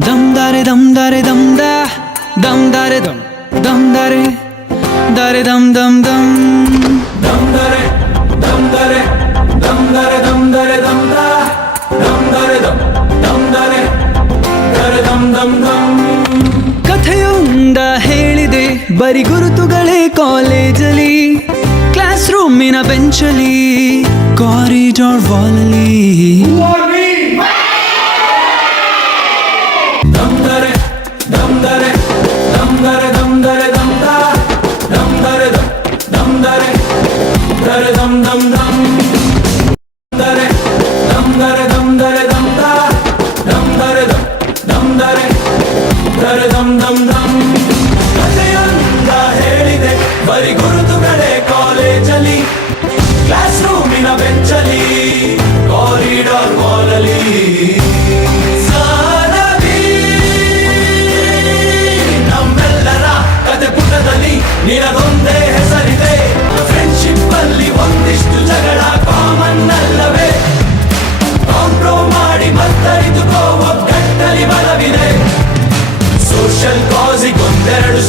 ದಮ್ ದಾರೆ ದಮ್ ದಾರೆ ದಮ್ ದಾ ದಮ್ ದಾರೆ ದಮ್ ದಮ್ ದಾರೆ ದಾರೆ ದಮ್ ದಮ್ ದಮ್ ದಮ್ ದರೆ ದಮ್ ದರೆ ದಮ್ ದರೆ ದಮ್ ದರೆ ದಮ್ ದಾ ದಮ್ ದರೆ ದಮ್ ದರೆ ದರೆ ದಮ್ ದಮ್ ದಮ್. ಕಥೆಯೊಂದ ಹೇಳಿದೆ ಬರಿ ಗುರುತುಗಳೇ ಕಾಲೇಜಲ್ಲಿ, ಕ್ಲಾಸ್ ರೂಮಿನ ಬೆಂಚಲ್ಲಿ, ಕಾರಿಡಾರ್ ವಾಲಲ್ಲಿ. ದಮ್ ದರೆ ದಮ್ ದರೆ ದಮ್ ದರೆ ದಮ್ ದರೆ ದಮ್ ದಾ ದಮ್ ದರೆ ದಮ್ ದರೆ ದರೆ ದಮ್ ದಮ್ ದಮ್. ದರೆ ದಮ್ ದರೆ ದಮ್ ದರೆ ದಮ್ ದಾ ದಮ್ ದರೆ ದಮ್ ದರೆ ದರೆ ದಮ್ ದಮ್ ದಮ್. ಕಥೆಯೊಂದ ಹೇಳಿದೆ ಬರಿ ಗುರುತುಗಳೇ ಕಾಲೇಜಲ್ಲಿ, ಕ್ಲಾಸ್ ರೂಮಿನ ಬೆಂಚಲ್ಲಿ, ಕಾರಿಡಾರ್ ವಾಲಲ್ಲಿ. ನಮ್ಮೆಲ್ಲರ ಕತೆ ಪುಟದಲ್ಲಿ ನಿನಗೊಂದೇ ಹೆಸರಿದೆ. ಫ್ರೆಂಡ್ಶಿಪ್ ಅಲ್ಲಿ ಒಂದಿಷ್ಟು ಜಗಳ ಕಾಮನ್ ಅಲ್ಲವೇ? ಕಾಂಪ್ರೋ ಮಾಡಿ ಮತ್ತರಿದುಕೋ, ಒಗ್ಗಟ್ಟಲ್ಲಿ ಬಲವಿದೆ. ಸೋಷಿಯಲ್ ಕಾಸಿಗೊಂದೆರಡು